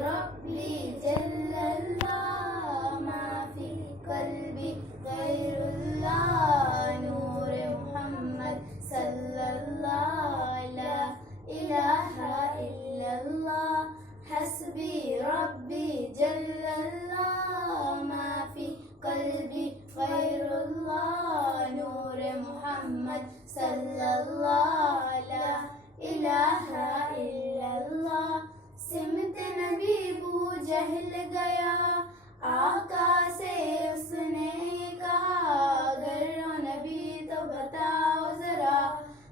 ربي جل الله ما في قلبي غير الله نور محمد صلى الله لا إله إلا الله حسبي ربي جل الله ما في قلبي غير الله نور محمد صلى الله لا إله إلا الله سمت نبی ابو جہل گیا آقا سے اس نے کہا اگر ہو نبی تو بتاؤ ذرا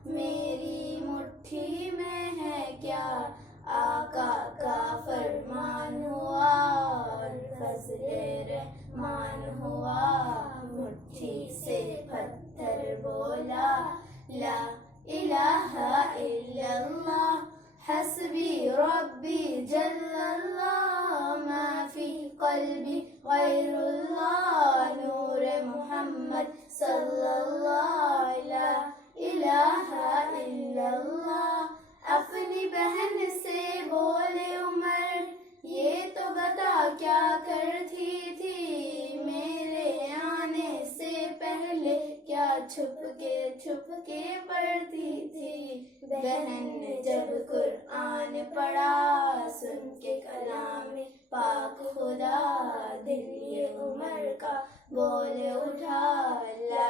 میری مٹھی میں ہے کیا آقا کا فرمان ہوا اور فضل رحمان ہوا مٹھی سے پتھر بولا لا الہ الا اللہ حسبی ربی جل اللہ ما فی قلبی غیر اللہ نور محمد صلی اللہ لا الہ الا اللہ اپنی بہن سے بولے عمر یہ تو بتا کیا کرتی تھی میرے آنے سے پہلے کیا چھپ کے پڑھتی تھی بہن نے جب قرآن پڑھا سن کے کلام پاک خدا دل یہ عمر کا بول اٹھا لا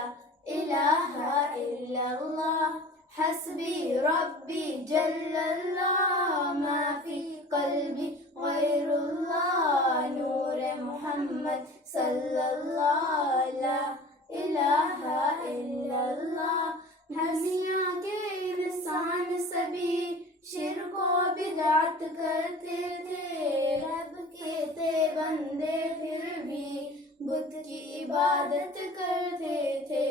الہ الا اللہ حسبی ربی جل اللہ ما فی قلبی غیر اللہ نور محمد صلی اللہ لا الہ الا اللہ دنیا کے انسان سبھی شرک و بدعت کرتے تھے رب کے تھے بندے پھر بھی بت کی عبادت کرتے تھے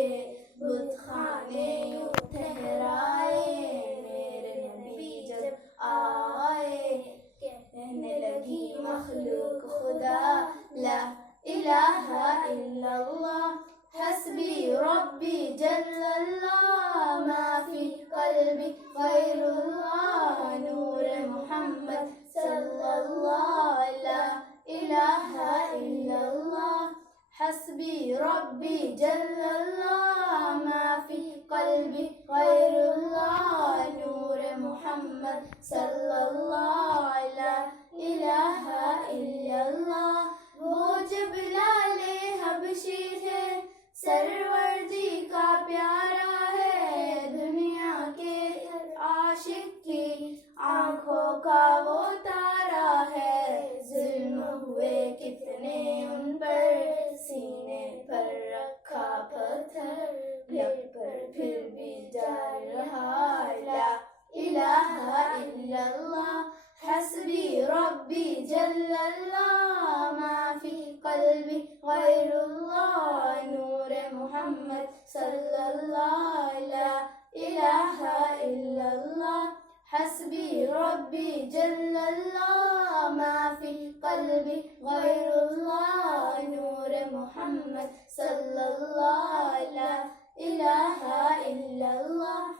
بت خانے یوں ٹھہرائے میرے نبی جب آئے کہنے لگی مخلوق خدا لا الہ الا اللہ حسبی ربی جل اللہ ما فی قلبی غیر اللہ نور محمد صلی اللہ لا الہ الا اللہ حسبی ربی جل اللہ ما فی قلبی غیر اللہ نور محمد صلی اللہ لا الہ الا اللہ وہ جب لال حبشی تھے سرور جی کا پیارا ہے دنیا کے عاشق کی آنکھوں کا وہ تارا ہے ظلم ہوئے کتنے ان پر سینے پر رکھا پتھر لب پر پھر بھی جار رہا لا الہ الا اللہ حسبی ربی جل اللہ ما فی قلبی غیر اللہ نور محمد صلی اللہ لا الہ الا اللہ حسبی ربی جل اللہ ما فی قلبی غیر اللہ نور محمد صلی اللہ لا الہ الا اللہ